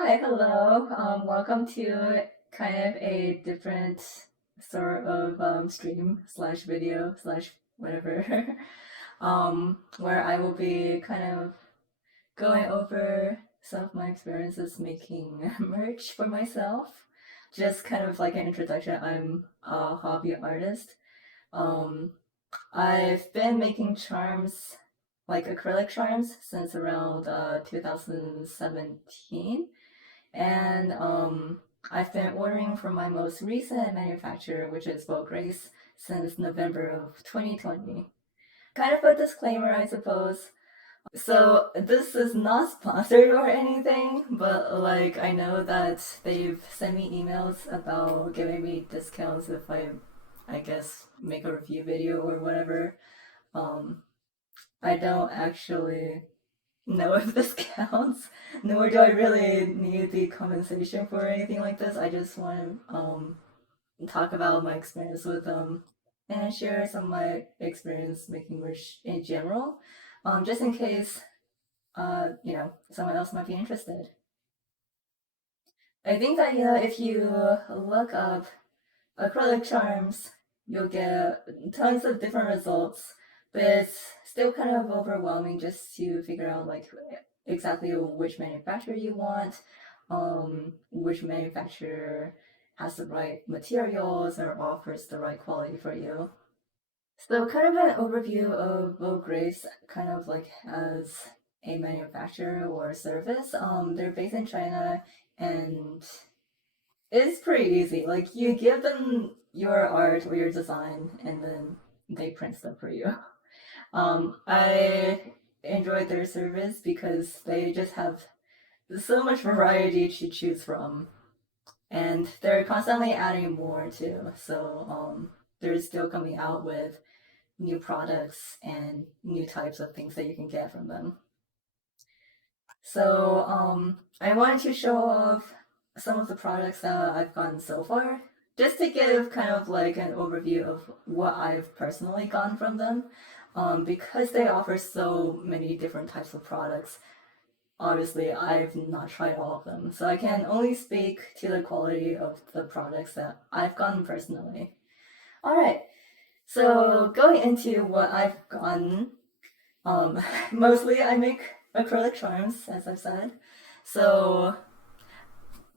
Hi, hello. Welcome to kind of a different sort of stream slash video slash whatever, where I will be kind of going over some of my experiences making merch for myself. Just kind of like an introduction. I'm a hobby artist. Um, I've been making charms, like acrylic charms, since around 2017. And I've been ordering from my most recent manufacturer, which is Vograce, since November of 2020. Kind of a disclaimer, I suppose. So this is not sponsored or anything, but like I know that they've sent me emails about giving me discounts if I guess, make a review video or whatever. Um, I don't actually know if this counts, nor do I really need the compensation for anything like this. I just want to talk about my experience with them and share some of my experience making merch in general, just in case someone else might be interested. I think that if you look up acrylic charms, you'll get tons of different results, but it's still kind of overwhelming just to figure out like exactly which manufacturer you want, which manufacturer has the right materials or offers the right quality for you. So kind of an overview of Vograce, kind of like as a manufacturer or service. They're based in China and it's pretty easy. Like you give them your art or your design and then they print stuff for you. I enjoyed their service because they just have so much variety to choose from, and they're constantly adding more too. So they're still coming out with new products and new types of things that you can get from them. So I wanted to show off some of the products that I've gotten so far, just to give kind of like an overview of what I've personally gotten from them. Because they offer so many different types of products, obviously I've not tried all of them, so I can only speak to the quality of the products that I've gotten personally. Alright, so going into what I've gotten, mostly I make acrylic charms, as I've said. So,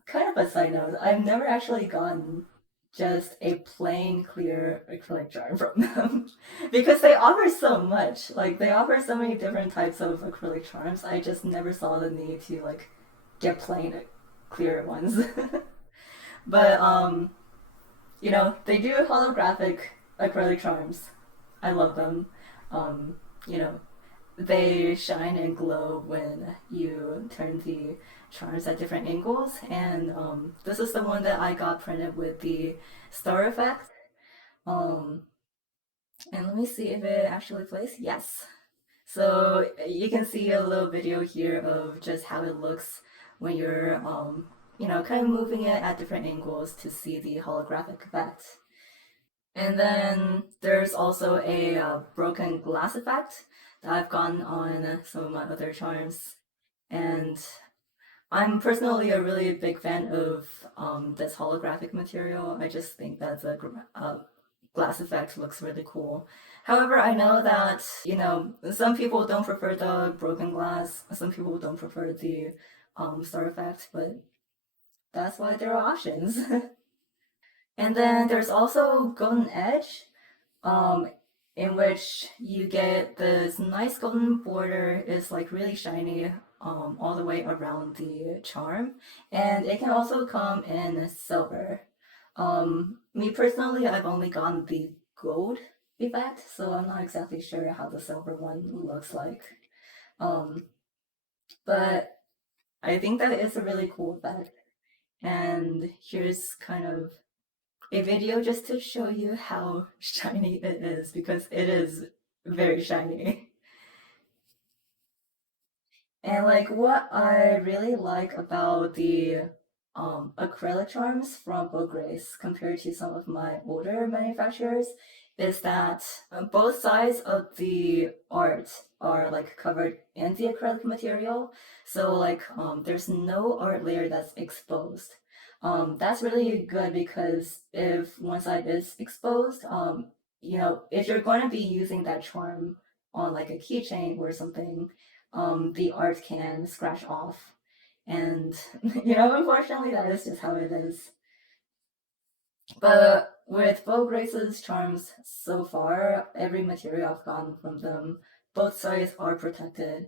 kind of a side note, I've never actually gotten just a plain clear acrylic charm from them because they offer so much. Like they offer so many different types of acrylic charms. I just never saw the need to like get plain clear ones. But they do holographic acrylic charms. I love them. Um, you know, they shine and glow when you turn the charms at different angles. And this is the one that I got printed with the star effect. Um, and let me see if it actually plays. Yes. So you can see a little video here of just how it looks when you're, kind of moving it at different angles to see the holographic effect. And then there's also a broken glass effect that I've gotten on some of my other charms. And I'm personally a really big fan of this holographic material. I just think that the glass effect looks really cool. However, I know that, some people don't prefer the broken glass, some people don't prefer the star effect, but that's why there are options. And then there's also Golden Edge, um, in which you get this nice golden border. It's like really shiny all the way around the charm, and it can also come in silver. Me personally, I've only gotten the gold effect, so I'm not exactly sure how the silver one looks like. Um, but I think that it's a really cool effect, and here's kind of a video just to show you how shiny it is because it is very shiny. And like what I really like about the acrylic charms from Vograce compared to some of my older manufacturers is that both sides of the art are like covered in the acrylic material. So like there's no art layer that's exposed. That's really good because if one side is exposed, if you're going to be using that charm on like a keychain or something, the art can scratch off. And unfortunately, that is just how it is. But with Vograce's charms so far, every material I've gotten from them, both sides are protected.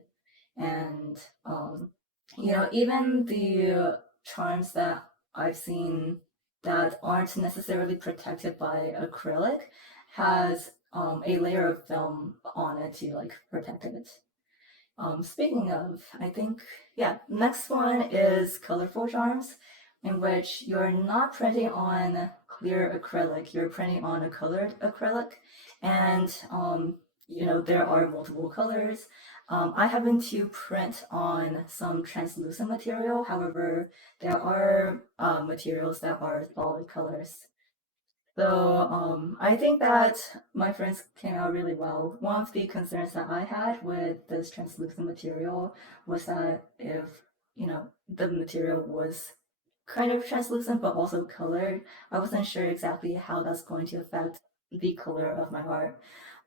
And, even the charms that I've seen that aren't necessarily protected by acrylic has a layer of film on it to like protect it. Speaking of, I think, yeah, next one is colorful charms, in which you're not printing on clear acrylic, you're printing on a colored acrylic, and there are multiple colors. I happen to print on some translucent material, however, there are materials that are solid colors. So I think that my friends came out really well. One of the concerns that I had with this translucent material was that if, the material was kind of translucent but also colored, I wasn't sure exactly how that's going to affect the color of my art.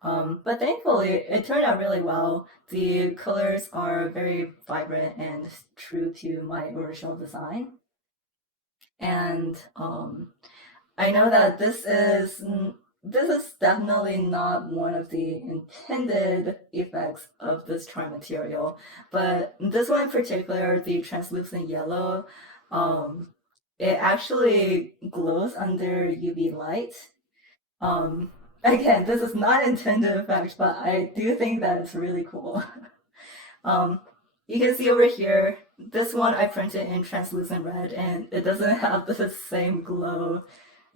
But thankfully, it turned out really well. The colors are very vibrant and true to my original design. And I know that this is definitely not one of the intended effects of this charm material, but this one in particular, the translucent yellow, um, it actually glows under UV light. Again, this is not intended effect, but I do think that it's really cool. Um, you can see over here, this one I printed in translucent red, and it doesn't have the same glow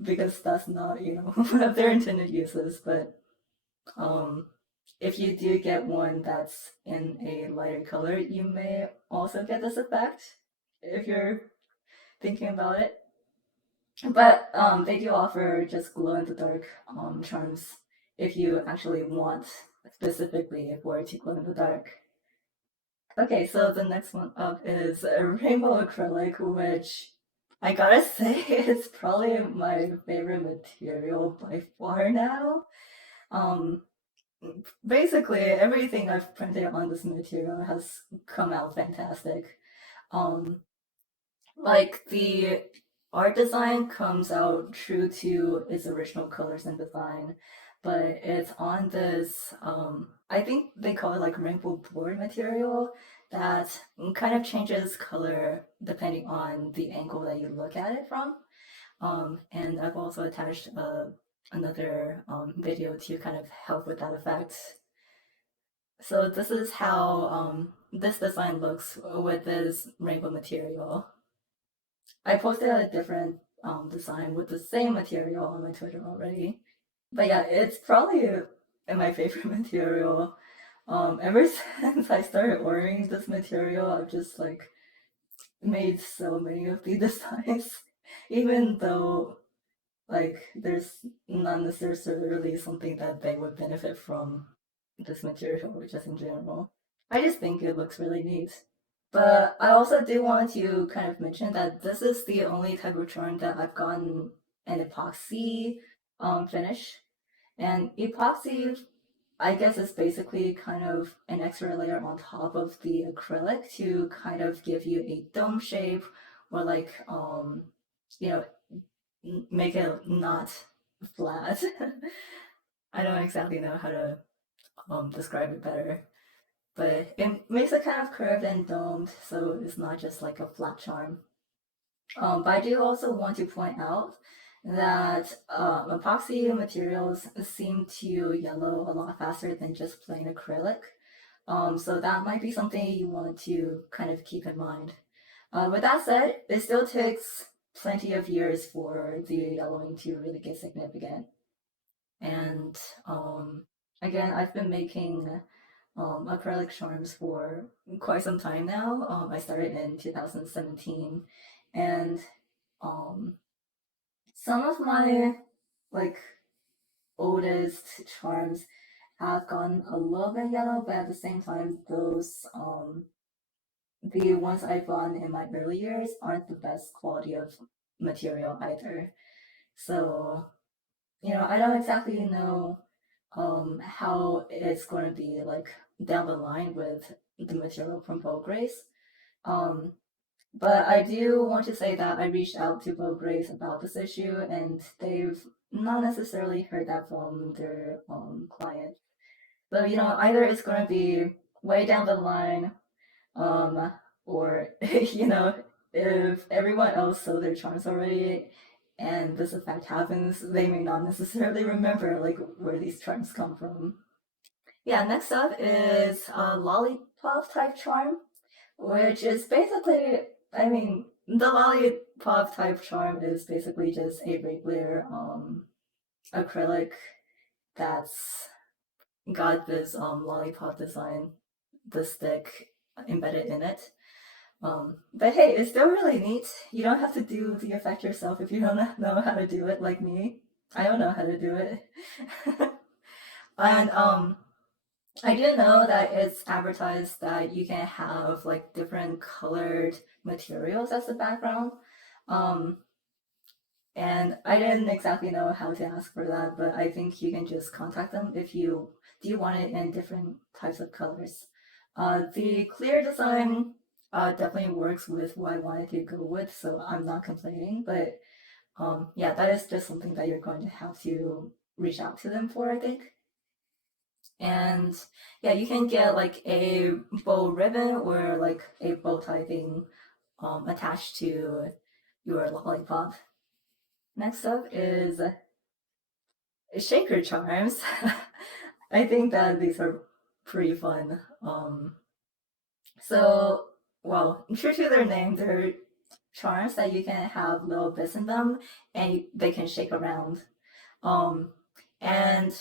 because that's not, one of their intended uses. But um, if you do get one that's in a lighter color, you may also get this effect if you're thinking about it. But they do offer just glow in the dark charms if you actually want specifically for it to glow in the dark. Okay, so the next one up is a rainbow acrylic, which I gotta say is probably my favorite material by far now. Um, Basically everything I've printed on this material has come out fantastic. Um, like the art design comes out true to its original colors and design, but it's on this I think they call it like rainbow board material that kind of changes color depending on the angle that you look at it from. And I've also attached another video to kind of help with that effect. So this is how this design looks with this rainbow material. I posted a different design with the same material on my Twitter already. But yeah, it's probably my favorite material. Ever since I started ordering this material, I've just like made so many of the designs, even though like there's not necessarily something that they would benefit from this material, just in general. I just think it looks really neat. But I also do want to kind of mention that this is the only type of charm that I've gotten an epoxy finish. And epoxy, I guess, is basically kind of an extra layer on top of the acrylic to kind of give you a dome shape or like, you know, make it not flat. I don't exactly know how to describe it better. But it makes it kind of curved and domed, so it's not just like a flat charm. But I do also want to point out that epoxy materials seem to yellow a lot faster than just plain acrylic. So that might be something you want to kind of keep in mind. With that said, it still takes plenty of years for the yellowing to really get significant. And again, I've been making acrylic charms for quite some time now. I started in 2017, and um, some of my like oldest charms have gone a little bit yellow, but at the same time, those the ones I've gotten in my early years aren't the best quality of material either. So, I don't exactly know how it's going to be like down the line with the material from Vograce. Um, but I do want to say that I reached out to Vograce about this issue, and they've not necessarily heard that from their client. So, either it's going to be way down the line, um, or, if everyone else sold their charms already and this effect happens, they may not necessarily remember, like, where these charms come from. Yeah, next up is a lollipop type charm, which is basically, I mean, the lollipop type charm is basically just a regular acrylic that's got this lollipop design, the stick embedded in it. But hey, it's still really neat. You don't have to do the effect yourself if you don't know how to do it, like me. I don't know how to do it. And I do know that it's advertised that you can have like different colored materials as the background. Um, and I didn't exactly know how to ask for that, but I think you can just contact them if you want it in different types of colors. The clear design definitely works with what I wanted to go with, so I'm not complaining. But yeah, that is just something that you're going to have to reach out to them for, I think. And yeah, you can get like a bow ribbon or like a bow tie thing attached to your lollipop. Next up is shaker charms. I think that these are pretty fun. So, well, true to their name, they're charms that you can have little bits in them and they can shake around. Um, and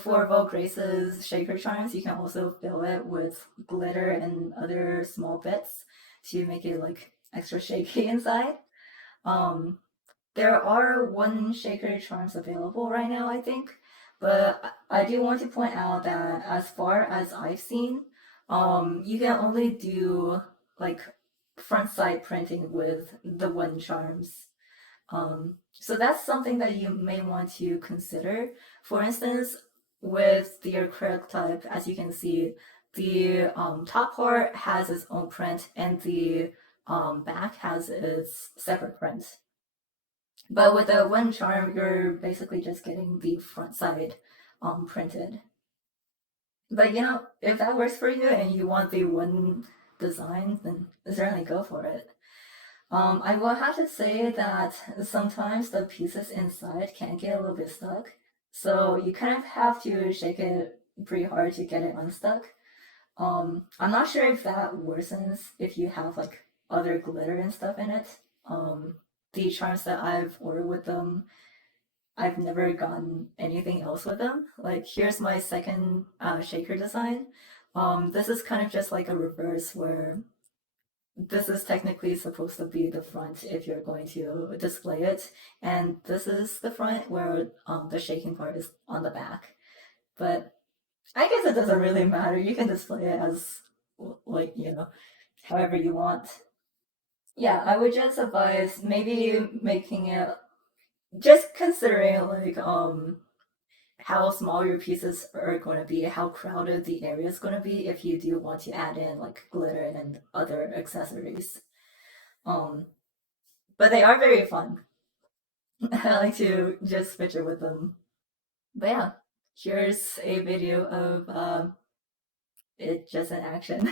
for Vograce's shaker charms, you can also fill it with glitter and other small bits to make it like extra shaky inside. Um, there are one shaker charms available right now, I think, but I do want to point out that as far as I've seen, you can only do like front side printing with the one charms. So that's something that you may want to consider. For instance, with the acrylic type, as you can see, the top part has its own print and the back has its separate print. But with the one charm, you're basically just getting the front side printed. But if that works for you and you want the one design, then certainly go for it. I will have to say that sometimes the pieces inside can get a little bit stuck. So you kind of have to shake it pretty hard to get it unstuck. I'm not sure if that worsens if you have like other glitter and stuff in it. The charms that I've ordered with them, I've never gotten anything else with them. Like here's my second shaker design. This is kind of just like a reverse where this is technically supposed to be the front if you're going to display it, and this is the front where the shaking part is on the back. But I guess it doesn't really matter. You can display it as like however you want. Yeah, I would just advise maybe making it just considering like how small your pieces are going to be, how crowded the area is going to be if you do want to add in like glitter and other accessories. Um, but they are very fun. I like to just picture with them. But yeah, here's a video of it just in action.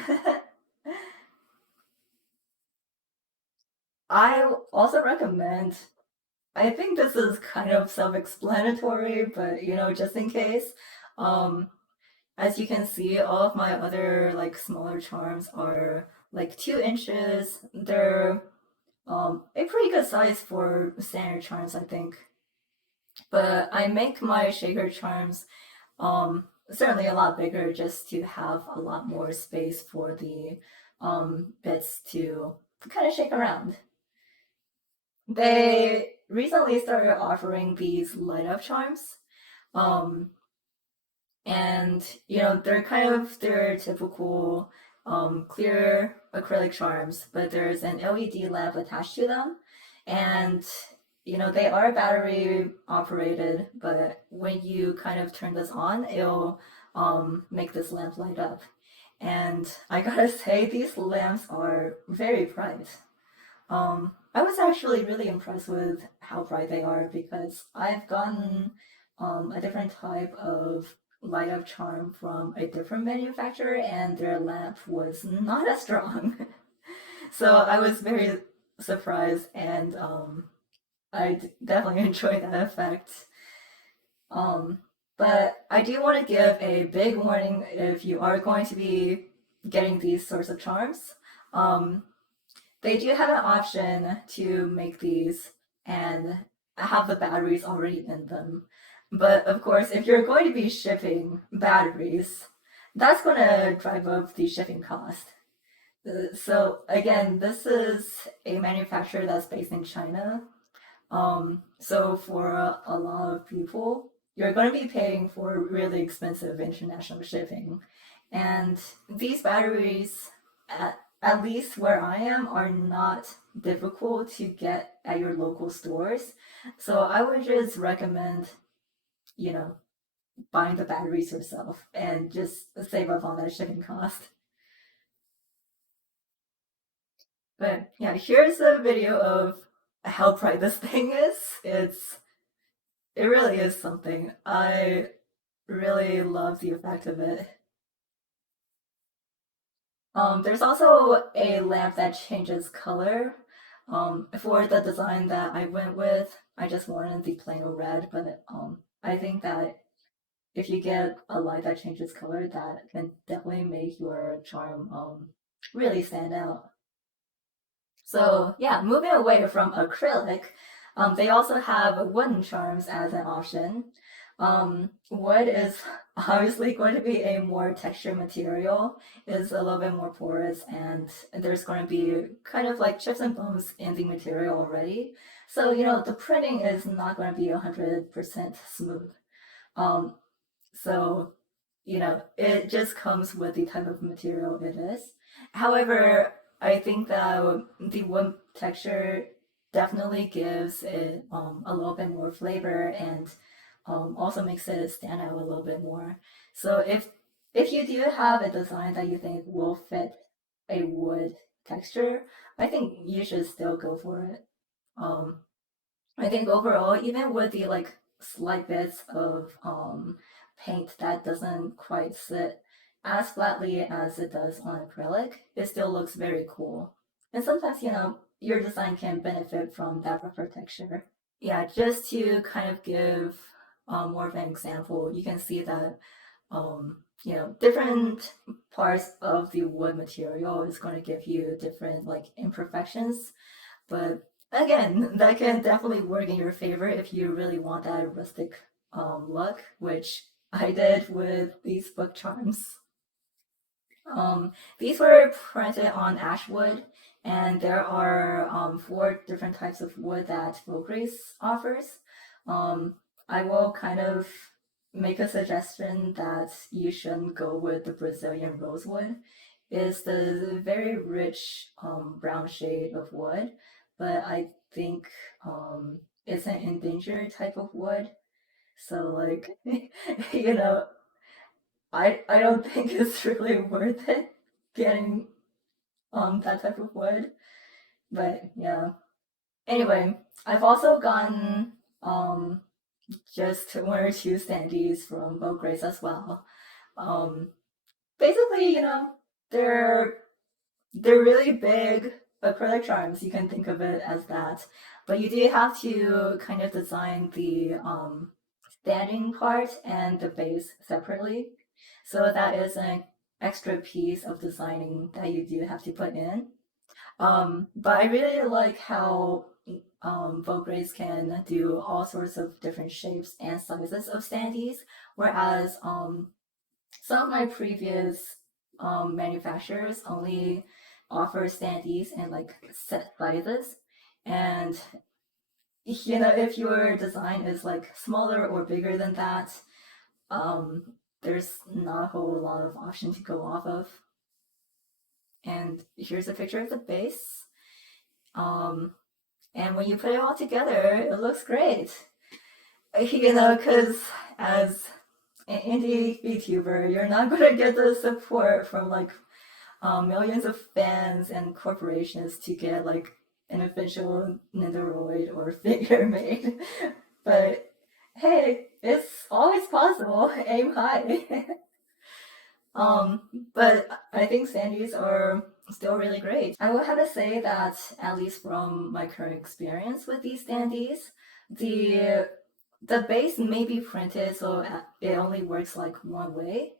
I also recommend, I think this is kind of self-explanatory, but just in case, um, as you can see, all of my other like smaller charms are like 2 inches. They're a pretty good size for standard charms, I think. But I make my shaker charms certainly a lot bigger just to have a lot more space for the bits to kind of shake around. They recently started offering these light up charms. And they're kind of stereotypical clear acrylic charms, but there's an LED lamp attached to them, and they are battery operated, but when you kind of turn this on, it'll make this lamp light up. And I gotta say, these lamps are very bright. I was actually really impressed with how bright they are because I've gotten a different type of light up charm from a different manufacturer, and their lamp was not as strong. So I was very surprised, and definitely enjoyed that effect. Um, but I do want to give a big warning if you are going to be getting these sorts of charms. Um, they do have an option to make these and have the batteries already in them. But of course, if you're going to be shipping batteries, that's going to drive up the shipping cost. So again, this is a manufacturer that's based in China. So for a lot of people, you're going to be paying for really expensive international shipping. And these batteries, at least where I am, are not difficult to get at your local stores. So I would just recommend, you know, buying the batteries yourself and just save up on that shipping cost. But yeah, here's a video of how bright this thing is. It really is something. I really love the effect of it. There's also a lamp that changes color. For the design that I went with, I just wanted the plain old red, but I think that if you get a light that changes color, that can definitely make your charm really stand out. So yeah, moving away from acrylic, they also have wooden charms as an option. Wood is obviously going to be a more textured material, is a little bit more porous, and there's going to be kind of like chips and bumps in the material already. So, the printing is not going to be 100% smooth. Um, so, it just comes with the type of material it is. However, I think that the wood texture definitely gives it a little bit more flavor and also makes it stand out a little bit more. So if you do have a design that you think will fit a wood texture, I think you should still go for it. Um, I think overall, even with the like slight bits of paint that doesn't quite sit as flatly as it does on acrylic, it still looks very cool. And sometimes, your design can benefit from that rougher texture. Yeah, just to kind of give more of an example, you can see that different parts of the wood material is going to give you different like imperfections. But again, that can definitely work in your favor if you really want that rustic look, which I did with these book charms. These were printed on ash wood, and there are 4 different types of wood that Vograce offers. Um, I will kind of make a suggestion that you shouldn't go with the Brazilian rosewood. It's the very rich brown shade of wood, but I think it's an endangered type of wood. So like, you know, I don't think it's really worth it getting that type of wood. But yeah. Anyway, I've also gotten just 1 or 2 standees from Vograce as well. Um Basically, they're they're really big acrylic charms. You can think of it as that. But you do have to kind of design the standing part and the base separately. So that is an extra piece of designing that you do have to put in. But I really like how Vograce can do all sorts of different shapes and sizes of standees, whereas some of my previous manufacturers only offer standees in like set sizes, and you know, if your design is like smaller or bigger than that, there's not a whole lot of option to go off of. And here's a picture of the base. Um, and when you put it all together, it looks great. You know, because as an indie VTuber, you're not going to get the support from like millions of fans and corporations to get like an official Nendoroid or figure made. But hey, it's always possible. Aim high. um, but I think Standees are still really great. I will have to say that at least from my current experience with these Standees, the base may be printed so it only works like one way.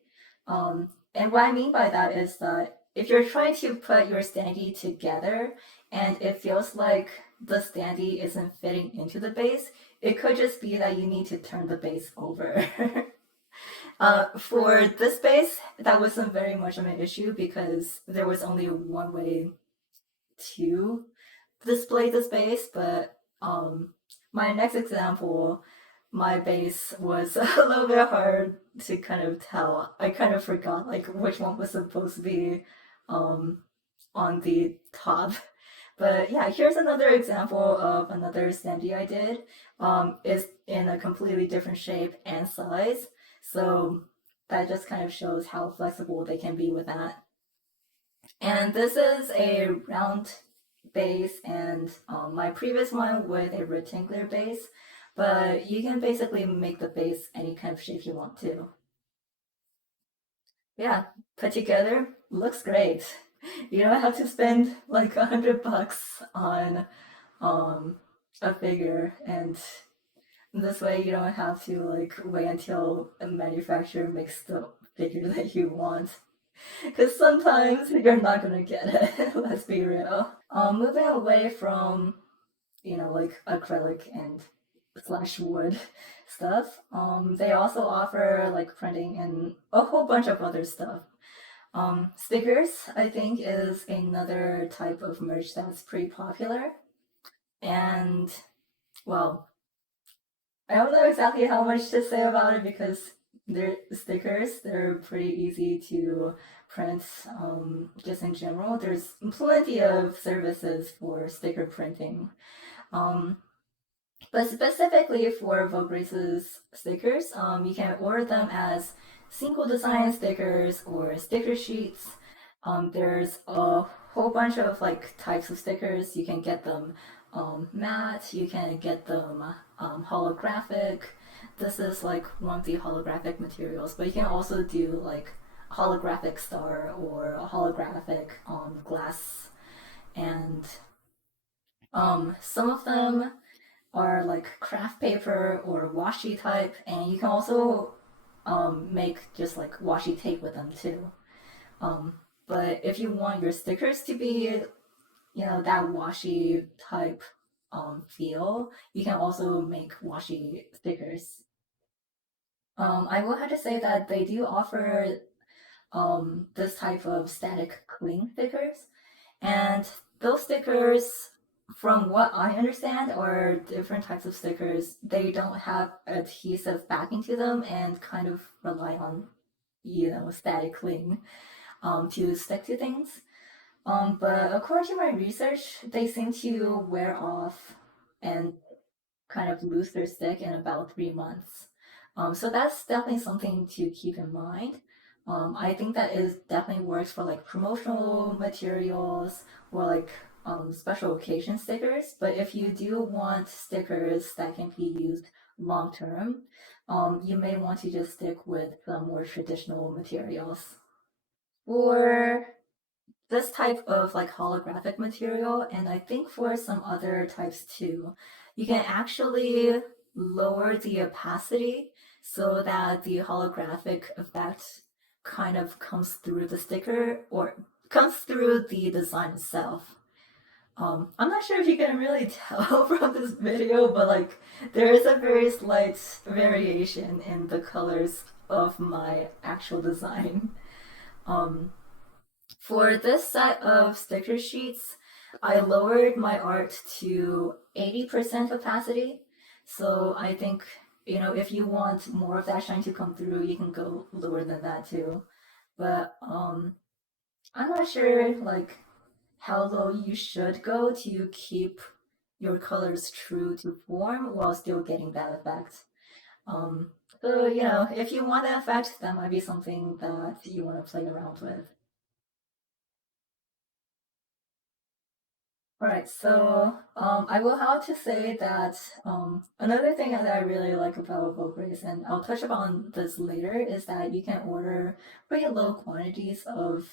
And what I mean by that is that if you're trying to put your standee together and it feels like the standee isn't fitting into the base, it could just be that you need to turn the base over. For this base, that wasn't very much of an issue because there was only one way to display this base, but my next example, my base was a little bit hard to kind of tell. I kind of forgot like which one was supposed to be um, on the top. But yeah, here's another example of another standee I did. It's in a completely different shape and size. So that just kind of shows how flexible they can be with that. And this is a round base and my previous one with a rectangular base, but you can basically make the base any kind of shape you want to. Yeah, put together, looks great. You don't have to spend like $100 on a figure, and this way you don't have to like wait until a manufacturer makes the figure that you want. Because sometimes you're not gonna get it. Let's be real. Moving away from like acrylic and slash wood stuff. They also offer like printing and a whole bunch of other stuff. Stickers, I think, is another type of merch that's pretty popular. And well, I don't know exactly how much to say about it because they're stickers. They're pretty easy to print. Just in general, there's plenty of services for sticker printing. Um, but specifically for Vograce's stickers, you can order them as single design stickers or sticker sheets. There's a whole bunch of like types of stickers. You can get them matte, you can get them holographic. This is like one of the holographic materials, but you can also do like holographic star or a holographic glass. And some of them are like craft paper or washi type, and you can also make just like washi tape with them too. Um, but if you want your stickers to be, that washi type feel, you can also make washi stickers. I will have to say that they do offer this type of static cling stickers, and those stickers, from what I understand, are different types of stickers. They don't have adhesive backing to them and kind of rely on, static cling to stick to things. But according to my research, they seem to wear off and kind of lose their stick in about 3 months. So that's definitely something to keep in mind. I think that is definitely works for like promotional materials or like special occasion stickers. But if you do want stickers that can be used long term, you may want to just stick with some more traditional materials. For this type of like holographic material, and I think for some other types too, you can actually lower the opacity so that the holographic effect kind of comes through the sticker or comes through the design itself. I'm not sure if you can really tell from this video, but like there is a very slight variation in the colors of my actual design. Um, for this set of sticker sheets, I lowered my art to 80% opacity. So I think, if you want more of that shine to come through, you can go lower than that too. But I'm not sure like how low you should go to keep your colors true to form while still getting that effect. Um, so, if you want that effect, that might be something that you want to play around with. All right, so I will have to say that another thing that I really like about Vograce, and I'll touch upon this later, is that you can order pretty low quantities of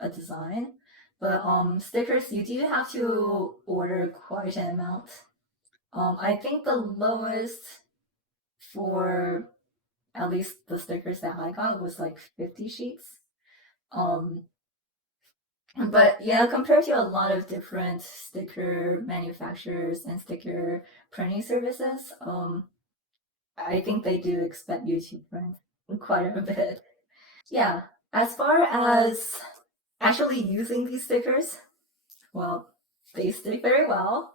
a design. But stickers, you do have to order quite an amount. I think the lowest for at least the stickers that I got was like 50 sheets. Um, but yeah, compared to a lot of different sticker manufacturers and sticker printing services, I think they do expect you to print quite a bit. Yeah, as far as actually using these stickers, well, they stick very well.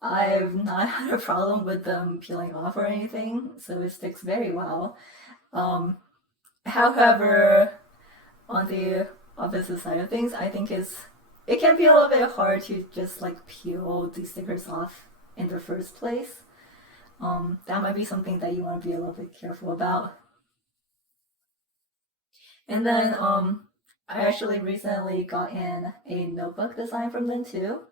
I've not had a problem with them peeling off or anything, so it sticks very well. Um, However, on the opposite side of things, I think it can be a little bit hard to just like peel these stickers off in the first place. That might be something that you want to be a little bit careful about. And then I actually recently got in a notebook design from them too.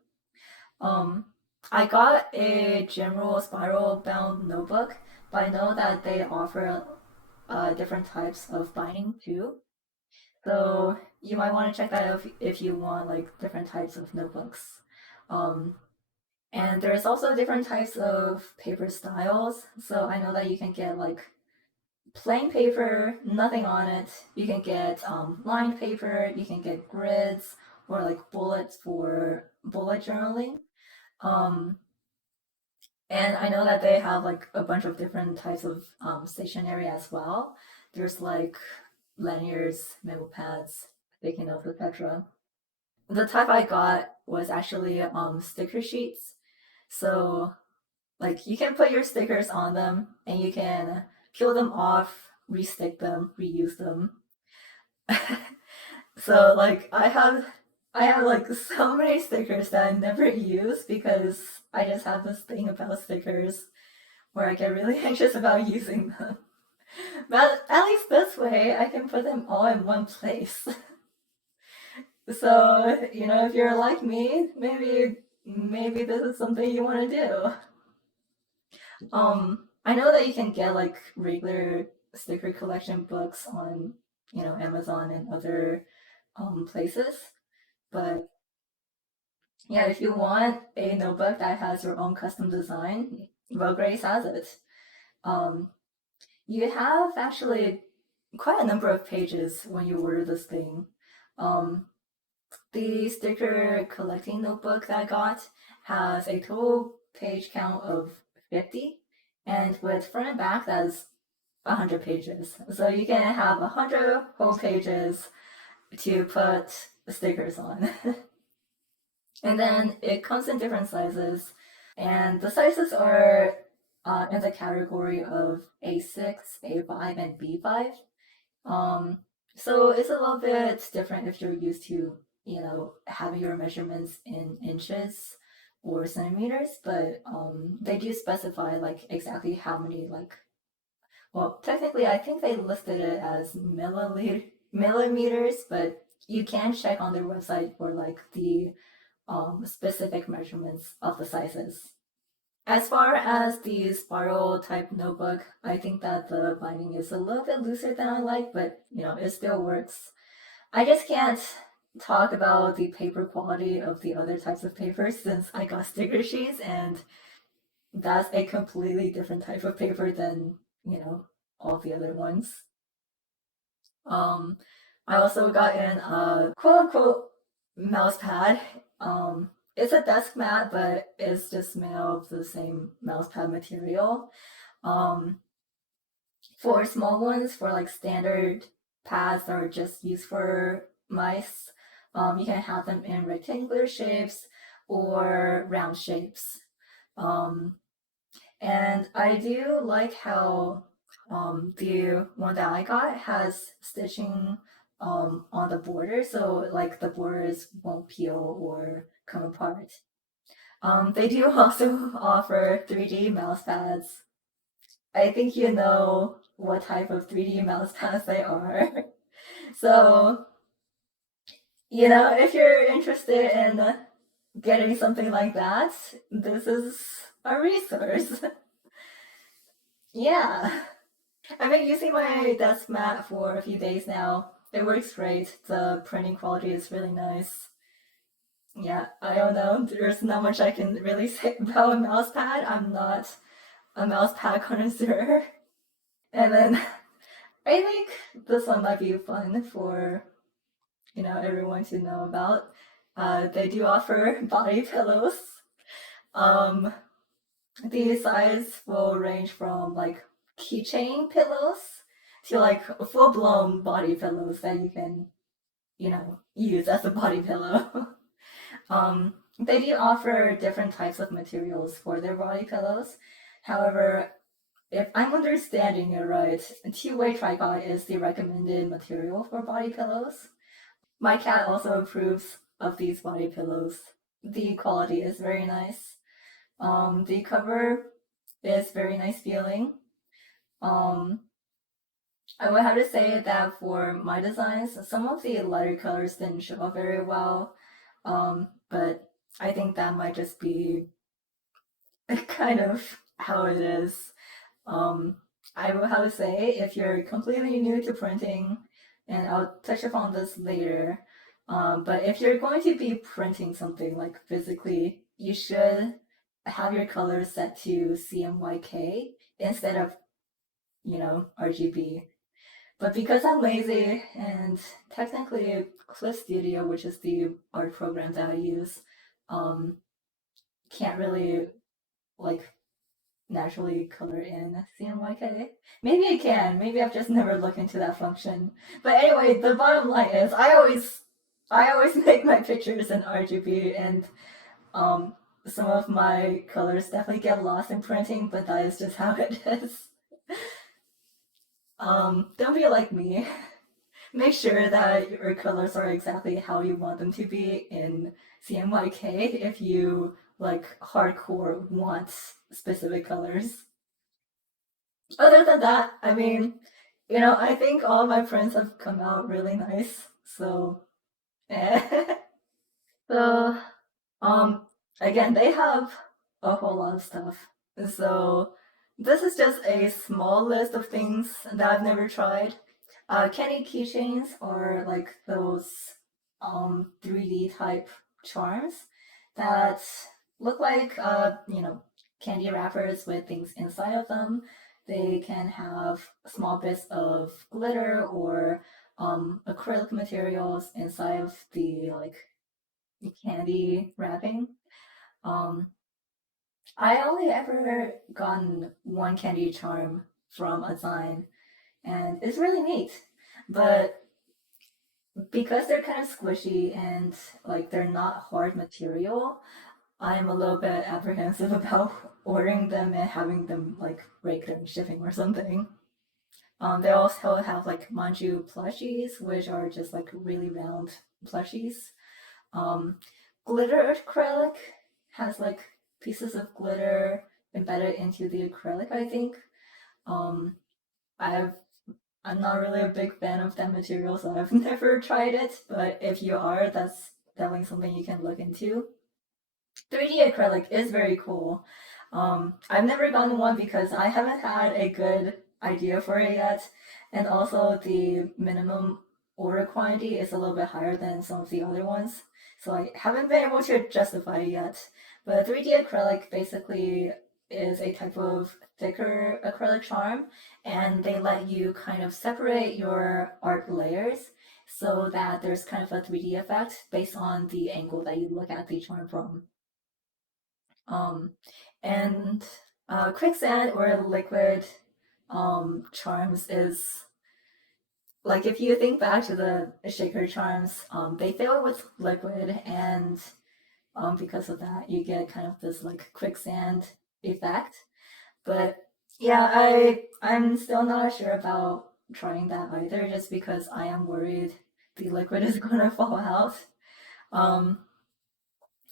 Um, I got a general spiral bound notebook, but I know that they offer different types of binding too. So you might want to check that out if you want like different types of notebooks. Um, and there's also different types of paper styles. So I know that you can get like plain paper, nothing on it. You can get lined paper. You can get grids or like bullets for bullet journaling. Um, and I know that they have like a bunch of different types of stationery as well. There's like lanyards, memo pads, sticky notes, etc. The type I got was actually sticker sheets. So like you can put your stickers on them and you can peel them off, restick them, reuse them. So like I have like so many stickers that I never use because I just have this thing about stickers where I get really anxious about using them. But at least this way I can put them all in one place. So, if you're like me, maybe this is something you want to do. I know that you can get like regular sticker collection books on, Amazon and other places, but yeah, if you want a notebook that has your own custom design, Vograce has it. Um, you have actually quite a number of pages when you order this thing. Um, The sticker collecting notebook that I got has a total page count of 50, and with front and back, that's 100 pages. So you can have 100 whole pages to put stickers on. And then it comes in different sizes, and the sizes are in the category of A6, A5, and B5. Um, so it's a little bit different if you're used to, having your measurements in inches or centimeters, but they do specify like exactly how many like, well, technically I think they listed it as millimeters, but you can check on their website for like the specific measurements of the sizes. As far as the spiral type notebook, I think that the binding is a little bit looser than I like, but it still works. I just can't talk about the paper quality of the other types of paper since I got sticker sheets and that's a completely different type of paper than, all the other ones. Um, I also got in a quote unquote mouse pad. It's a desk mat, but it's just made of the same mouse pad material. Um, for small ones, for like standard pads that are just used for mice, you can have them in rectangular shapes or round shapes. And I do like how the one that I got has stitching on the border, so like the borders won't peel or come apart. They do also offer 3D mouse pads. I think you know what type of 3D mouse pads they are. So, if you're interested in getting something like that, this is a resource. Yeah. I've been using my desk mat for a few days now. It works great. The printing quality is really nice. Yeah, I don't know. There's not much I can really say about a mouse pad. I'm not a mouse pad connoisseur. And then I think this one might be fun for everyone to know about. They do offer body pillows. Um, the size will range from like keychain pillows to like full blown body pillows that you can, use as a body pillow. They do offer different types of materials for their body pillows. However, if I'm understanding it right, a two-way tripod is the recommended material for body pillows. My cat also approves of these body pillows. The quality is very nice. The cover is very nice feeling. Um, I would have to say that for my designs, some of the lighter colors didn't show up very well. But I think that might just be kind of how it is. Um, I will have to say, if you're completely new to printing, and I'll touch upon this later, but if you're going to be printing something like physically, you should have your colors set to CMYK instead of, RGB. But because I'm lazy and technically Clip Studio, which is the art program that I use, um, can't really like naturally color in CMYK. Maybe I can. Maybe I've just never looked into that function. But anyway, the bottom line is I always make my pictures in RGB, and um some of my colors definitely get lost in printing, but that is just how it is. Don't be like me. Make sure that your colors are exactly how you want them to be in CMYK if you like hardcore want specific colors. Other than that, I mean, I think all my prints have come out really nice. So, eh. So, um, again, they have a whole lot of stuff. So, this is just a small list of things that I've never tried. Candy keychains are like those 3D type charms that look like candy wrappers with things inside of them. They can have small bits of glitter or acrylic materials inside of the like candy wrapping. Um, I only ever gotten one candy charm from a sign, and it's really neat. But because they're kind of squishy and like they're not hard material, I'm a little bit apprehensive about ordering them and having them like break during shipping or something. They also have like manju plushies, which are just like really round plushies. Um, Glitter acrylic has like pieces of glitter embedded into the acrylic, I think. Um, I've I'm not really a big fan of that material, so I've never tried it. But if you are, that's definitely something you can look into. 3D acrylic is very cool. I've never gotten one because I haven't had a good idea for it yet, and also the minimum order quantity is a little bit higher than some of the other ones, so I haven't been able to justify it yet. But 3D acrylic basically is a type of thicker acrylic charm, and they let you kind of separate your art layers so that there's kind of a 3D effect based on the angle that you look at the charm from. Um, and quicksand or liquid charms is like if you think back to the shaker charms, they fill with liquid and because of that. You get kind of this like quicksand effect. But yeah, I'm still not sure about trying that either, just because I am worried the liquid is gonna fall out. Um,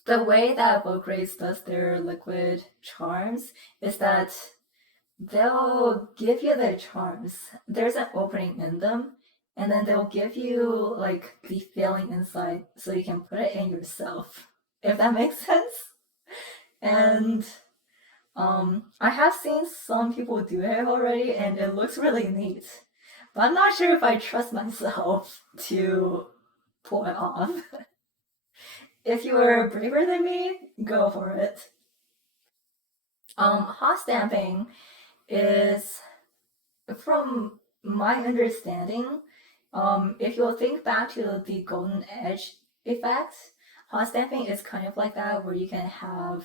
the way that Vograce does their liquid charms is that they'll give you the charms. There's an opening in them, and then they'll give you like the feeling inside so you can put it in yourself, if that makes sense. And I have seen some people do it already, and it looks really neat. But I'm not sure if I trust myself to pull it off. If you are braver than me, go for it. Hot stamping is, from my understanding, if you'll think back to the golden edge effect, hot stamping is kind of like that, where you can have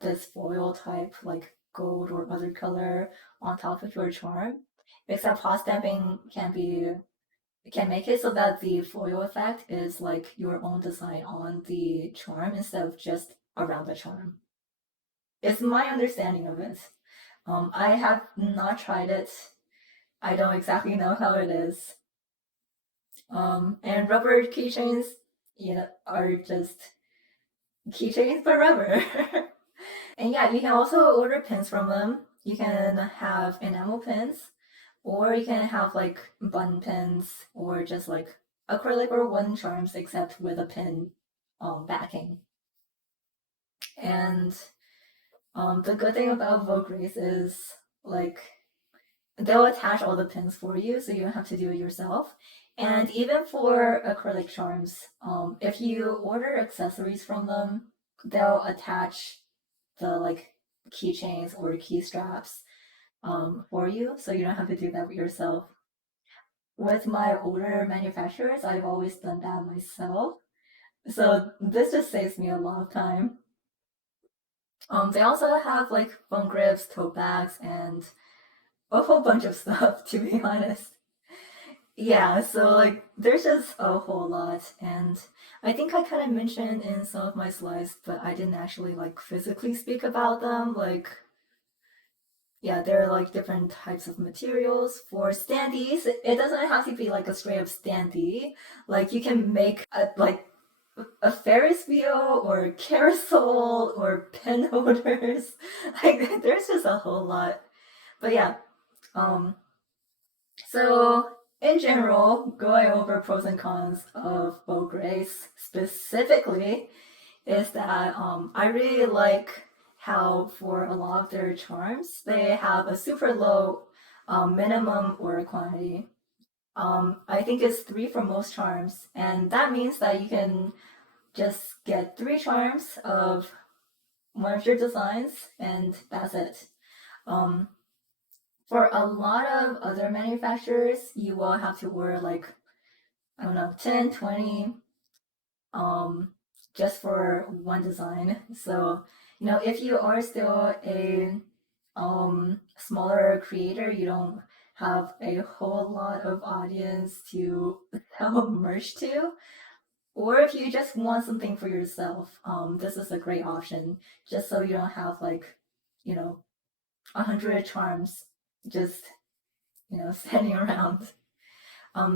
this foil type, like gold or other color, on top of your charm. Except hot stamping can make it so that the foil effect is like your own design on the charm instead of just around the charm. It's my understanding of it. I have not tried it. I don't exactly know how it is. And rubber keychains, are just keychains but rubber. And yeah, you can also order pins from them. You can have enamel pins, or you can have like button pins, or just like acrylic or wooden charms, except with a pin backing. And the good thing about Vograce is like they'll attach all the pins for you, so you don't have to do it yourself. And even for acrylic charms, if you order accessories from them, they'll attach the like keychains or key straps for you, so you don't have to do that yourself. With my older manufacturers, I've always done that myself, so this just saves me a lot of time. They also have like phone grips, tote bags, and a whole bunch of stuff, to be honest. Yeah, so like there's just a whole lot, and I think I kind of mentioned in some of my slides, but I didn't actually like physically speak about them. Like, yeah, there are like different types of materials for standees. It doesn't have to be like a straight up standee. Like you can make a Ferris wheel or carousel or pen holders. Like there's just a whole lot. But yeah, um, so in general, going over pros and cons of Vograce specifically is that I really like how for a lot of their charms they have a super low minimum order quantity. I think it's three for most charms, and that means that you can just get three charms of one of your designs, and that's it. Um, for a lot of other manufacturers, you will have to order like, I don't know, 10, 20, um, just for one design. So, if you are still a smaller creator, you don't have a whole lot of audience to sell merch to, or if you just want something for yourself, this is a great option, just so you don't have like, you know, 100 charms just, standing around.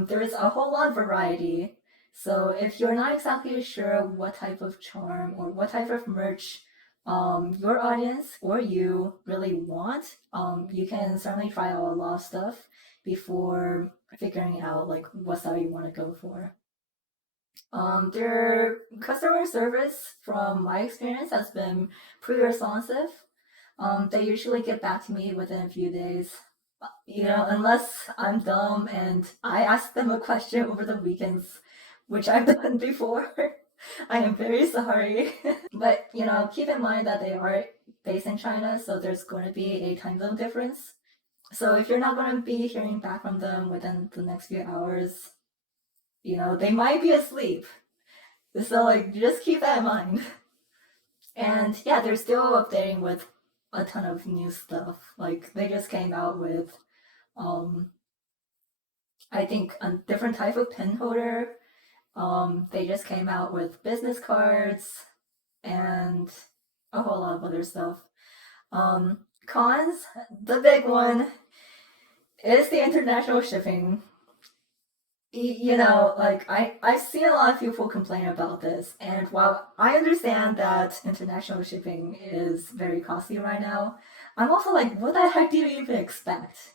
There is a whole lot of variety. So if you're not exactly sure what type of charm or what type of merch your audience or you really want, you can certainly try out a lot of stuff before figuring out like what style you want to go for. Their customer service, from my experience, has been pretty responsive. They usually get back to me within a few days. Unless I'm dumb and I ask them a question over the weekends, which I've done before. I am very sorry. But, keep in mind that they are based in China, so there's going to be a time zone difference. So if you're not going to be hearing back from them within the next few hours, they might be asleep. So, like, just keep that in mind. And yeah, they're still updating with a ton of new stuff. Like, they just came out with, I think, a different type of pin holder. They just came out with business cards. and a whole lot of other stuff. Cons, the big one is the international shipping. You know, like I've seen a lot of people complain about this, and while I understand that international shipping is very costly right now, I'm also like, what the heck do you even expect?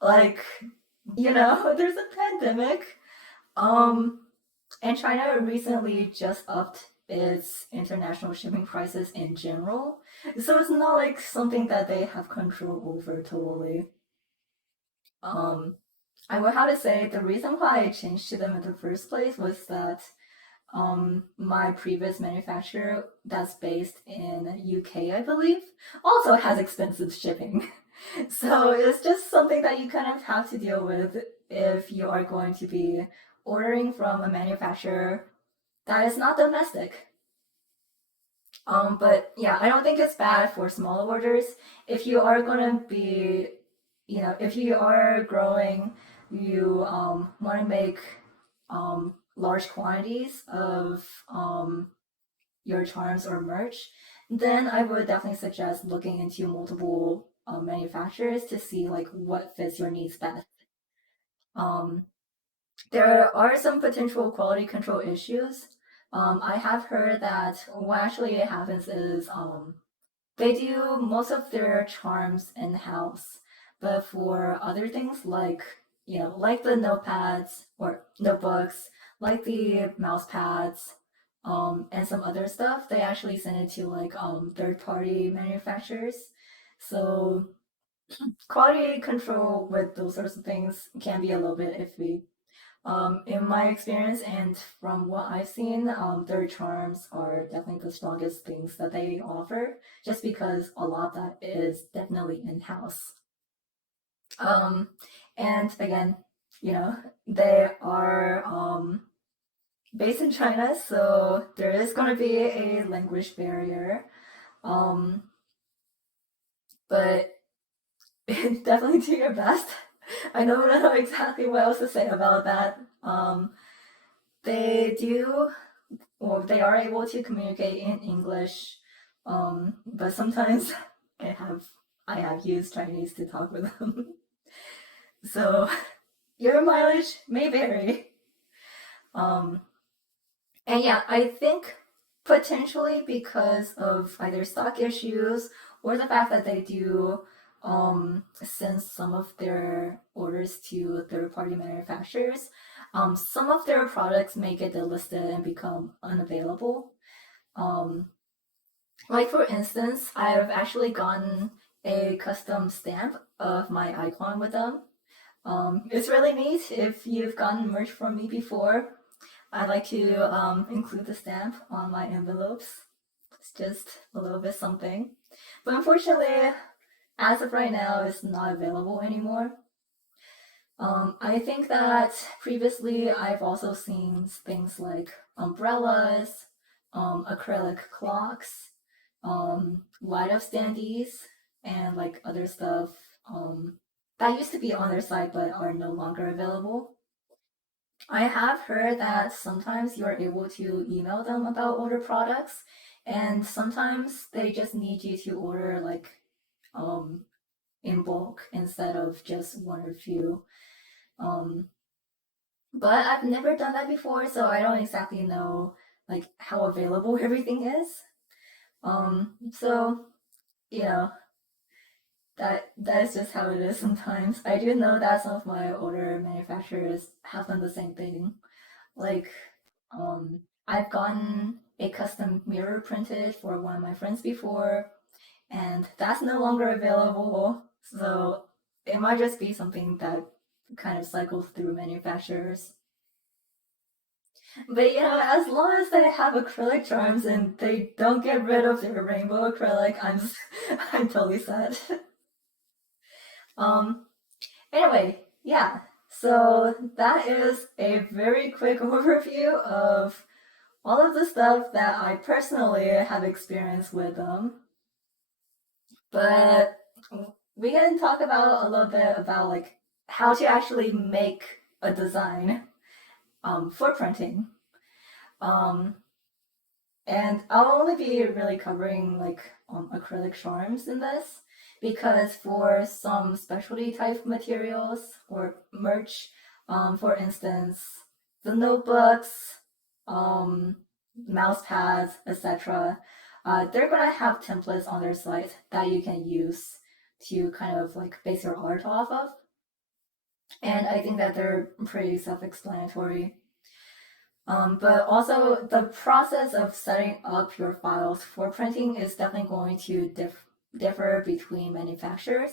Like, you know, there's a pandemic. Um, and China recently just upped its international shipping prices in general. So it's not like something that they have control over totally. Um, I would have to say the reason why I changed to them in the first place was that my previous manufacturer that's based in UK, I believe, also has expensive shipping. So it's just something that you kind of have to deal with if you are going to be ordering from a manufacturer that is not domestic. But yeah, I don't think it's bad for small orders. If you are gonna be, you know, if you are growing, you want to make large quantities of your charms or merch, then I would definitely suggest looking into multiple manufacturers to see like what fits your needs best. Um, there are some potential quality control issues. I have heard that what actually happens is they do most of their charms in house, but for other things like you know like the notepads or notebooks, like the mouse pads, and some other stuff, they actually send it to like third party manufacturers. So quality control with those sorts of things can be a little bit iffy. In my experience and from what I've seen, their charms are definitely the strongest things that they offer, just because a lot of that is definitely in house. Um, and again, you know, they are based in China, so there is going to be a language barrier. Um, but definitely do your best. I don't know exactly what else to say about that. They do or they are able to communicate in English, but sometimes I have I have used Chinese to talk with them, so your mileage may vary. Um, and yeah, I think potentially because of either stock issues or the fact that they do send some of their orders to third party manufacturers, some of their products may get delisted and become unavailable. Um, Like for instance, I've actually gotten a custom stamp of my icon with them. It's really neat. If you've gotten merch from me before, I'd like to include the stamp on my envelopes. It's just a little bit something. But unfortunately, as of right now, it's not available anymore. I think that previously I've also seen things like umbrellas, acrylic clocks, light up standees, and like other stuff that used to be on their site but are no longer available. I have heard that sometimes you're able to email them about older products, and sometimes they just need you to order like um, in bulk instead of just one or few. Um, but I've never done that before, so I don't exactly know like how available everything is. So you know that is just how it is sometimes. I do know that some of my older manufacturers have done the same thing. Like, I've gotten a custom mirror printed for one of my friends before, and that's no longer available. So it might just be something that kind of cycles through manufacturers. But you know, as long as they have acrylic charms and they don't get rid of their rainbow acrylic, I'm totally set. Um. Anyway, yeah. So that is a very quick overview of all of the stuff that I personally have experienced with them. But we can talk about a little bit about like how to actually make a design for printing. Um, And I'll only be really covering like acrylic charms in this because for some specialty type materials or merch, for instance, the notebooks, um, mouse pads, etc., they're gonna have templates on their site that you can use to kind of like base your art off of. And I think that they're pretty self-explanatory. But also the process of setting up your files for printing is definitely going to differ between manufacturers.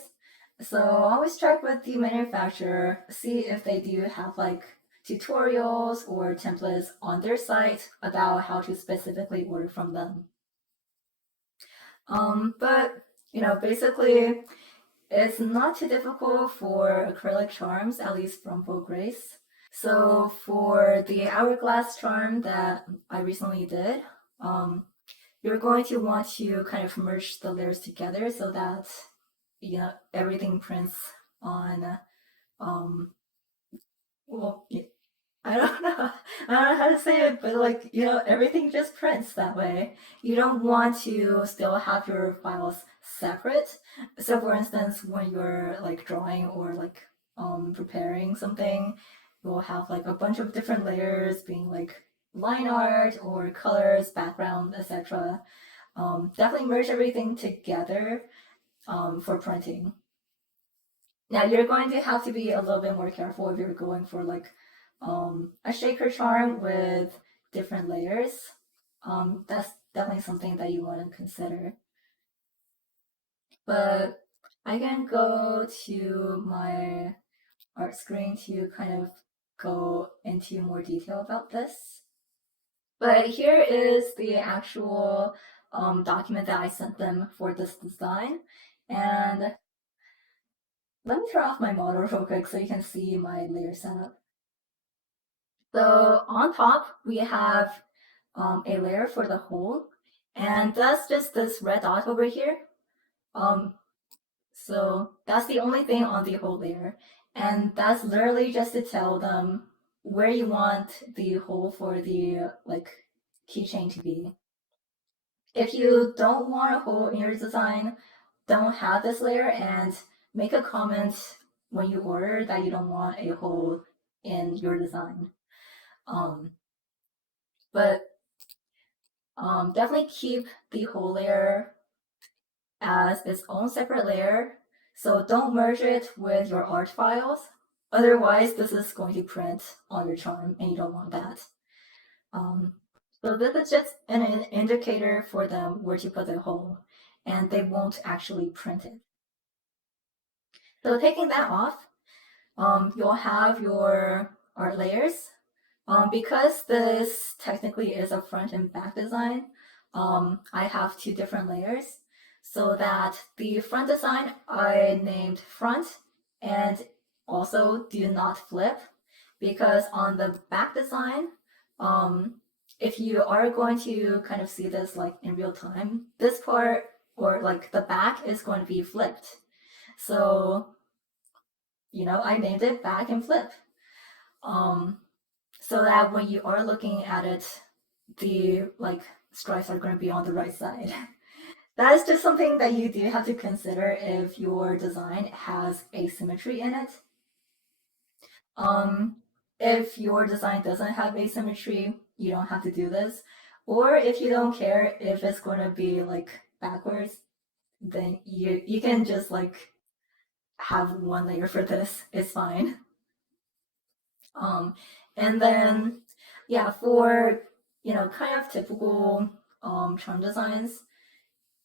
So always check with the manufacturer, see if they do have like tutorials or templates on their site about how to specifically order from them. But basically, it's not too difficult for acrylic charms, at least from Vograce. So for the hourglass charm that I recently did, you're going to want to kind of merge the layers together so that everything prints on well, I don't know. I don't know how to say it, but like, everything just prints that way. You don't want to still have your files separate. So for instance, when you're like drawing or like preparing something, you'll have like a bunch of different layers being like line art or colors, background, etc. Definitely merge everything together for printing. Now you're going to have to be a little bit more careful if you're going for like a shaker charm with different layers. That's definitely something that you want to consider. But I can go to my art screen to kind of go into more detail about this. But here is the actual document that I sent them for this design. And let me turn off my model real quick so you can see my layer setup. So on top, we have a layer for the hole, and that's just this red dot over here. So that's the only thing on the whole layer, and that's literally just to tell them where you want the hole for the like keychain to be. If you don't want a hole in your design, don't have this layer and make a comment when you order that you don't want a hole in your design. But definitely keep the whole layer as its own separate layer. So don't merge it with your art files. Otherwise, this is going to print on your charm and you don't want that. So this is just an indicator for them where to put the hole and they won't actually print it. So taking that off, you'll have your art layers. Because this technically is a front and back design, I have two different layers so that the front design I named front and also do not flip because on the back design, if you are going to kind of see this like in real time, this part or like the back is going to be flipped. So, I named it back and flip. So that when you are looking at it, the like stripes are going to be on the right side. That is just something that you do have to consider if your design has asymmetry in it. If your design doesn't have asymmetry, you don't have to do this. Or if you don't care if it's going to be like backwards, then you can just like have one layer for this. It's fine. And then, yeah, for kind of typical charm designs,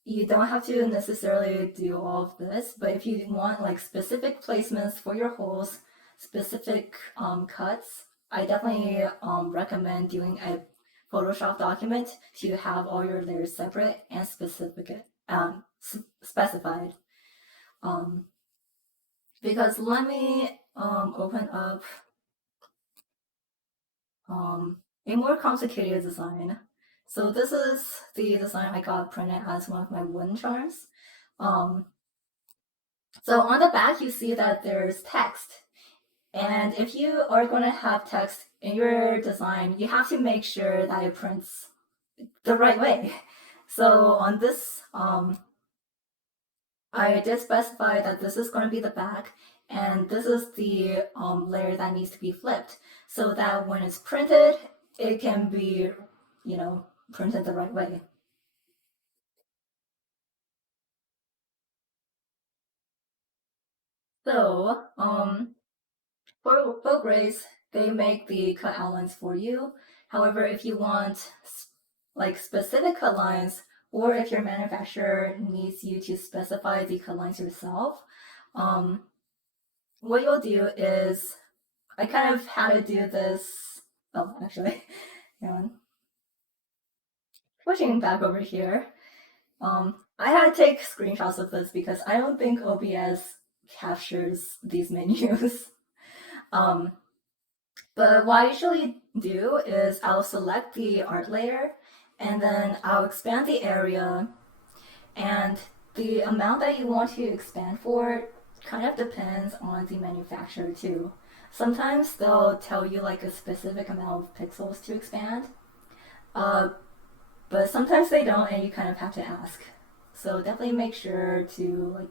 you don't have to necessarily do all of this, but if you want like specific placements for your holes, specific cuts, I definitely recommend doing a Photoshop document to have all your layers separate and specified. Because let me open up a more complicated design. So this is the design I got printed as one of my wooden charms. So on the back, you see that there's text. And if you are going to have text in your design, you have to make sure that it prints the right way. So on this, I did specify that this is going to be the back, and this is the layer that needs to be flipped, so that when it's printed, it can be, printed the right way. So, for Vograce, they make the cut outlines for you. However, if you want like specific cut lines, or if your manufacturer needs you to specify the cut lines yourself, um, what you'll do is I kind of had to do this. Oh, actually, hang on. Switching back over here, I had to take screenshots of this because I don't think OBS captures these menus. um, But what I usually do is I'll select the art layer and then I'll expand the area, and the amount that you want to expand for kind of depends on the manufacturer too. Sometimes they'll tell you like a specific amount of pixels to expand, uh, but sometimes they don't, and you kind of have to ask. So definitely make sure to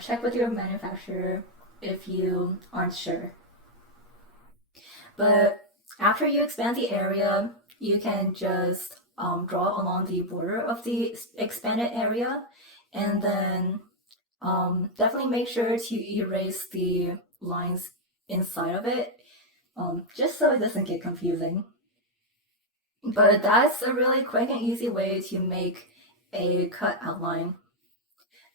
check with your manufacturer if you aren't sure. But after you expand the area, you can just draw along the border of the expanded area, and then definitely make sure to erase the lines inside of it, just so it doesn't get confusing. But that's a really quick and easy way to make a cut outline.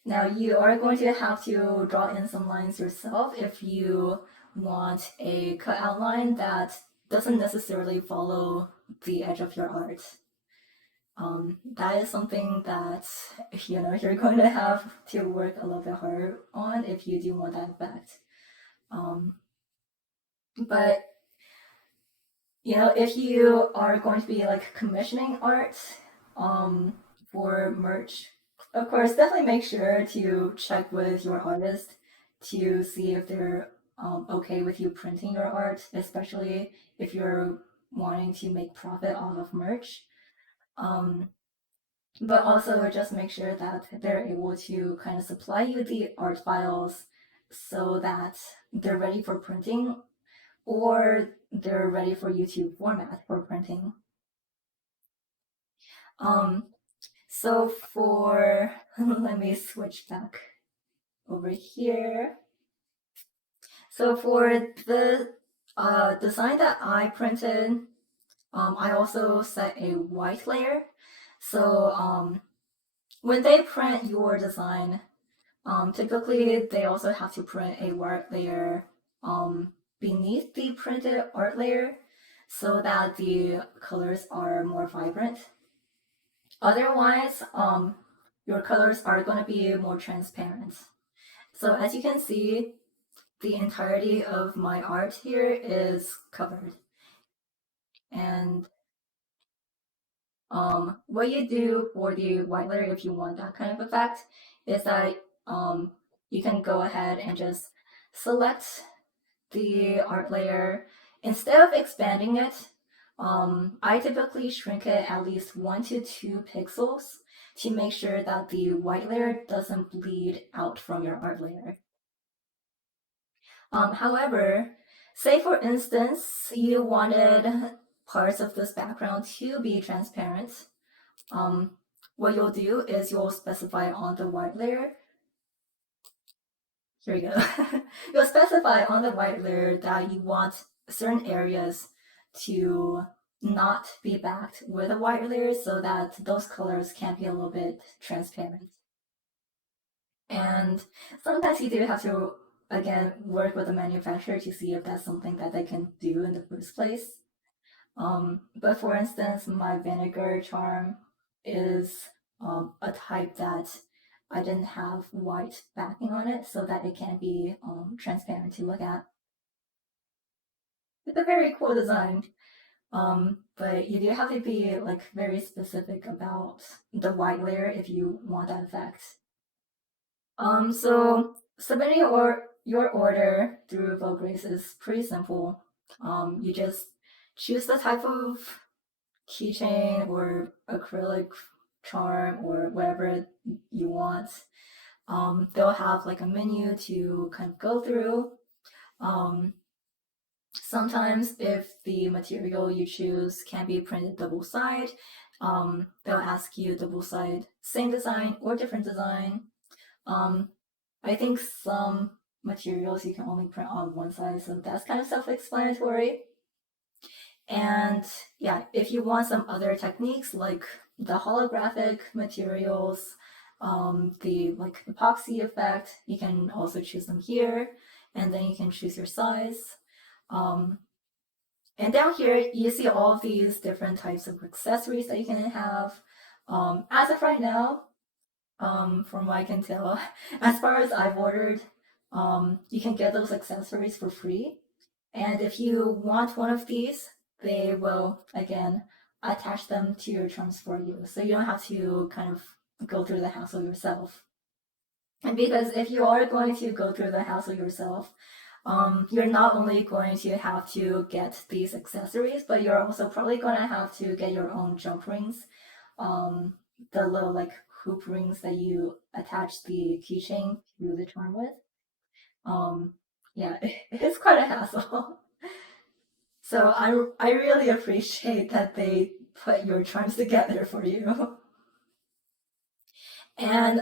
Now you are going to have to draw in some lines yourself if you want a cut outline that doesn't necessarily follow the edge of your art. That is something that you're going to have to work a little bit harder on if you do want that effect. But if you are going to be like commissioning art for merch, of course, definitely make sure to check with your artist to see if they're okay with you printing your art, especially if you're wanting to make profit off of merch. But also just make sure that they're able to kind of supply you the art files so that they're ready for printing, or they're ready for you to format for printing. So for, let me switch back over here. So for the design that I printed, I also set a white layer. So when they print your design, typically they also have to print a white layer beneath the printed art layer so that the colors are more vibrant. Otherwise, your colors are going to be more transparent. So as you can see, the entirety of my art here is covered. And what you do for the white layer, if you want that kind of effect, is that you can go ahead and just select the art layer. Instead of expanding it, I typically shrink it at least 1 to 2 pixels to make sure that the white layer doesn't bleed out from your art layer. However, say for instance, you wanted parts of this background to be transparent. What you'll do is you'll specify on the white layer. Here we go. You'll specify on the white layer that you want certain areas to not be backed with a white layer so that those colors can be a little bit transparent. And sometimes you do have to, again, work with the manufacturer to see if that's something that they can do in the first place. But for instance, my vinegar charm is a type that I didn't have white backing on it so that it can be transparent to look at. It's a very cool design, but you do have to be like very specific about the white layer if you want that effect. So submitting your order through Vograce is pretty simple. You just choose the type of keychain or acrylic charm or whatever you want. They'll have like a menu to kind of go through. Sometimes if the material you choose can be printed double side, they'll ask you double side, same design or different design. I think some materials you can only print on one side, so that's kind of self-explanatory. And yeah, if you want some other techniques like the holographic materials, the like epoxy effect, you can also choose them here, and then you can choose your size. And down here, you see all of these different types of accessories that you can have. As of right now, from what I can tell, as far as I've ordered, you can get those accessories for free. And if you want one of these, they will, again, attach them to your charms for you. So you don't have to kind of go through the hassle yourself. And because if you are going to go through the hassle yourself, you're not only going to have to get these accessories, but you're also probably going to have to get your own jump rings, the little like hoop rings that you attach the keychain to the charm with. Yeah, it's quite a hassle. So I really appreciate that they put your charms together for you. And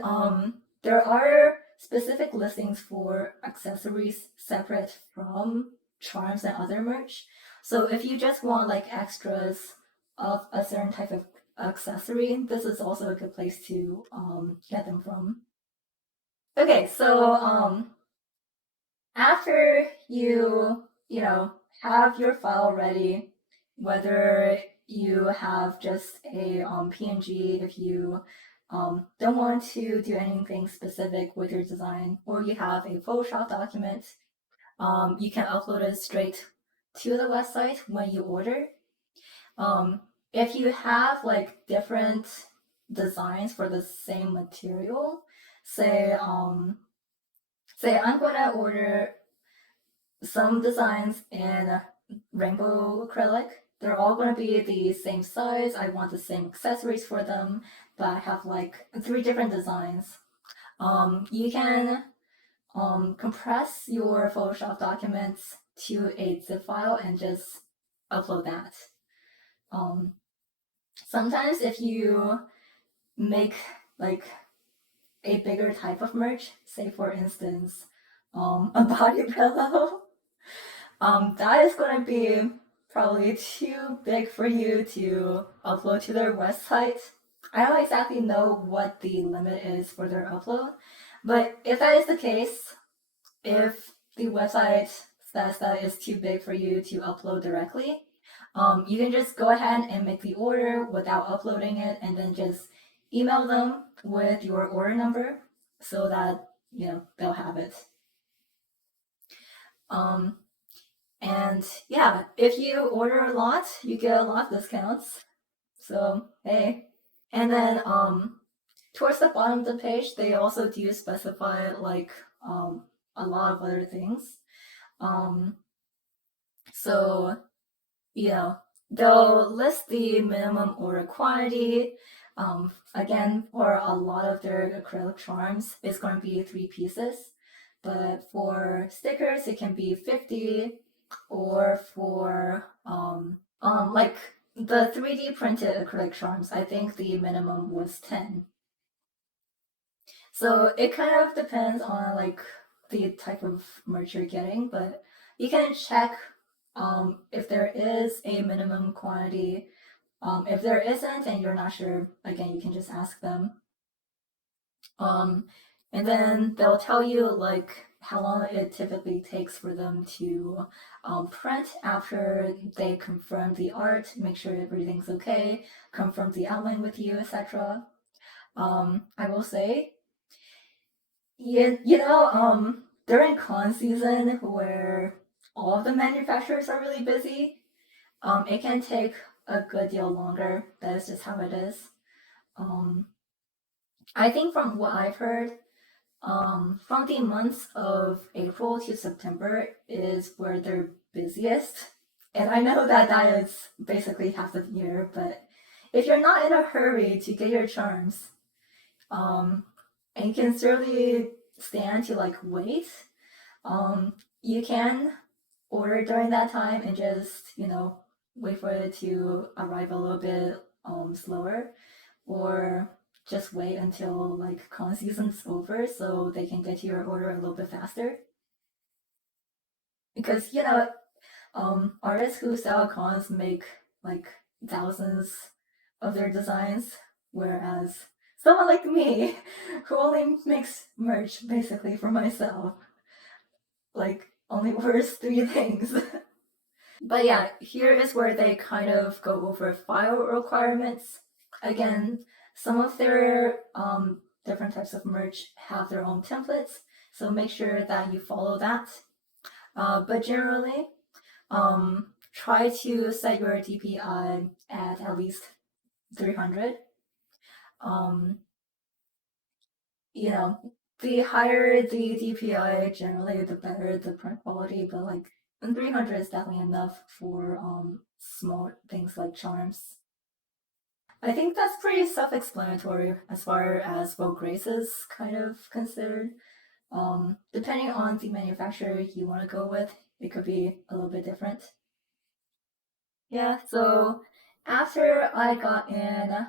there are specific listings for accessories separate from charms and other merch. So if you just want like extras of a certain type of accessory, this is also a good place to get them from. Okay, so after you know have your file ready, whether you have just a PNG, if you don't want to do anything specific with your design, or you have a Photoshop document, you can upload it straight to the website when you order. If you have like different designs for the same material, say I'm gonna order some designs in rainbow acrylic. They're all going to be the same size. I want the same accessories for them, but I have like 3 different designs. You can compress your Photoshop documents to a zip file and just upload that. Sometimes if you make like a bigger type of merch, say for instance, a body pillow, that is going to be probably too big for you to upload to their website. I don't exactly know what the limit is for their upload, but if that is the case, if the website says that it's too big for you to upload directly, you can just go ahead and make the order without uploading it and then just email them with your order number so that they'll have it. And yeah, if you order a lot, you get a lot of discounts. So hey. And then towards the bottom of the page, they also do specify like a lot of other things. So they'll list the minimum order quantity. Again, for a lot of their acrylic charms, it's going to be 3 pieces. But for stickers, it can be 50, or for like the 3D printed acrylic charms, I think the minimum was 10. So it kind of depends on like the type of merch you're getting, but you can check if there is a minimum quantity. If there isn't and you're not sure, again, you can just ask them. And then they'll tell you like how long it typically takes for them to print after they confirm the art, make sure everything's okay, confirm the outline with you, etc. I will say, during con season where all of the manufacturers are really busy, it can take a good deal longer. That's just how it is. I think from what I've heard, from the months of April to September is where they're busiest. And I know that that is basically half the year, but if you're not in a hurry to get your charms, and you can certainly stand to like wait, you can order during that time and just, wait for it to arrive a little bit slower, or just wait until like con season's over so they can get to your order a little bit faster. Because artists who sell cons make like thousands of their designs, whereas someone like me who only makes merch basically for myself, like only wears three things. But yeah, here is where they kind of go over file requirements. Again, some of their different types of merch have their own templates, so make sure that you follow that. But generally, try to set your DPI at least 300. Um, the higher the DPI, generally, the better the print quality, but like 300 is definitely enough for small things like charms. I think that's pretty self-explanatory as far as Vograce is kind of considered. Depending on the manufacturer you want to go with, it could be a little bit different. Yeah, so after I got in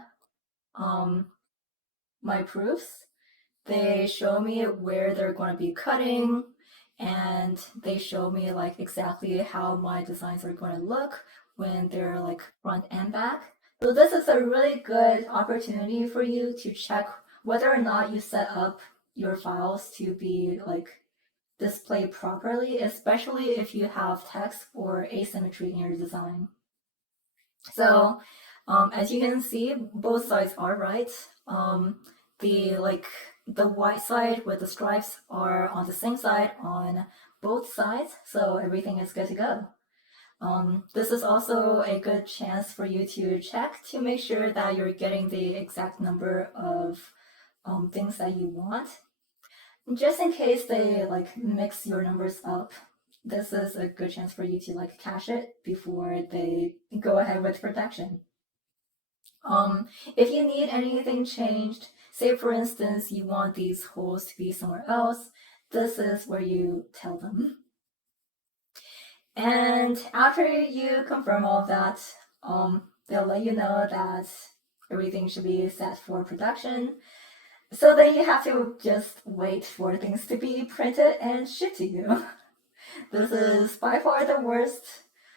my proofs, they show me where they're going to be cutting, and they show me like exactly how my designs are going to look when they're like front and back. So this is a really good opportunity for you to check whether or not you set up your files to be like displayed properly, especially if you have text or asymmetry in your design. So as you can see, both sides are right. The white side with the stripes are on the same side on both sides, so everything is good to go. This is also a good chance for you to check to make sure that you're getting the exact number of things that you want. Just in case they like mix your numbers up, this is a good chance for you to like cache it before they go ahead with production. If you need anything changed, say for instance you want these holes to be somewhere else, this is where you tell them. And after you confirm all of that, they'll let you know that everything should be set for production. So then you have to just wait for things to be printed and shipped to you. This is by far the worst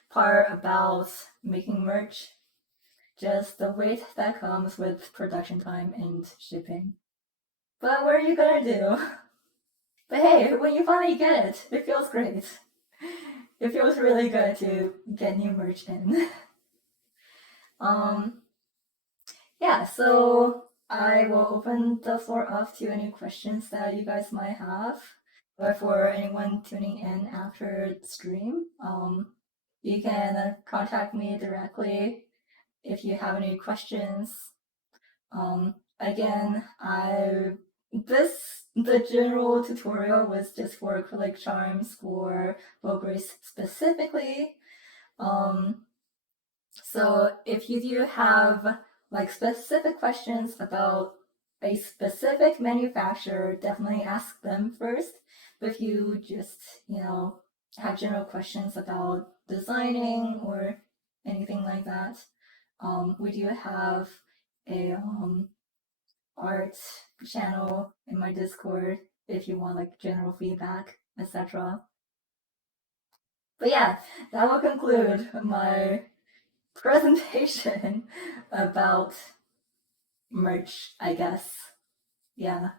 part about making merch. Just the wait that comes with production time and shipping. But what are you gonna do? But hey, when you finally get it, it feels great. It feels really good to get new merch in. Yeah, so I will open the floor up to any questions that you guys might have. But for anyone tuning in after the stream, you can contact me directly if you have any questions. Again, the general tutorial was just for acrylic charms for Vograce specifically. So if you do have like specific questions about a specific manufacturer, definitely ask them first. But if you just, have general questions about designing or anything like that, we do have a art channel in my Discord if you want like general feedback, etc. But yeah, that will conclude my presentation about merch, I guess. Yeah.